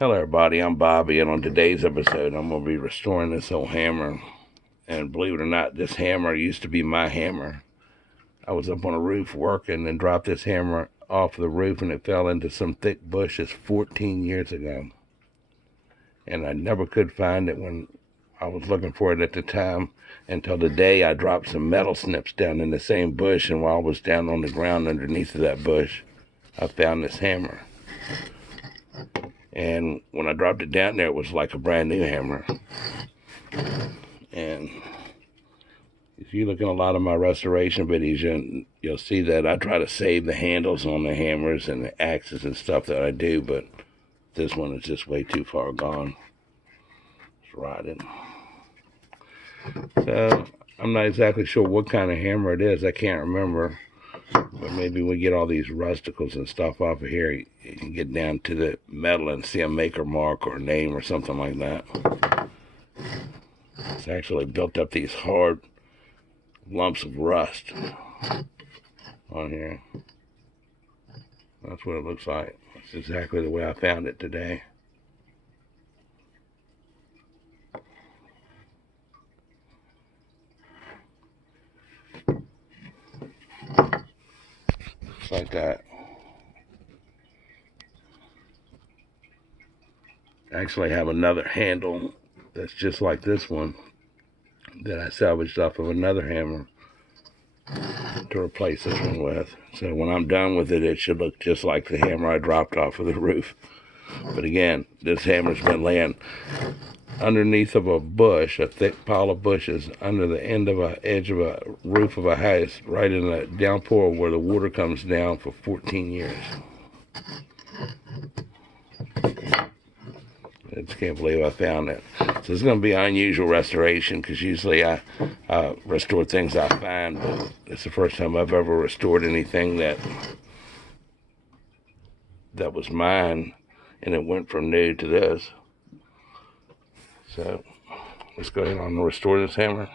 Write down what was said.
Hello everybody, I'm Bobby, and on today's episode I'm going to be restoring this old hammer. And believe it or not, this hammer used to be my hammer. I was up on a roof working and dropped this hammer off the roof and it fell into some thick bushes 14 years ago. And I never could find it when I was looking for it at the time, until the day I dropped some metal snips down in the same bush, and while I was down on the ground underneath of that bush, I found this hammer. And when I dropped it down there, it was like a brand new hammer. And if you look at a lot of my restoration videos, you'll see that I try to save the handles on the hammers and the axes and stuff that I do, but this one is just way too far gone. It's rotted. So I'm not exactly sure what kind of hammer it is. I can't remember. But maybe we get all these rusticals and stuff off of here, you can get down to the metal and see a maker mark or a name or something like that. It's actually built up these hard lumps of rust on here. That's what it looks like. That's exactly the way I found it today. Looks like that. I actually have another handle that's just like this one that I salvaged off of another hammer to replace this one with. So when I'm done with it, it should look just like the hammer I dropped off of the roof. But again, this hammer's been laying underneath of a bush, a thick pile of bushes, under the edge of a roof of a house, right in the downpour where the water comes down, for 14 years. I just can't believe I found it. So it's going to be an unusual restoration, because usually I restore things I find, but it's the first time I've ever restored anything that was mine, and it went from new to this. So let's go ahead and restore this hammer.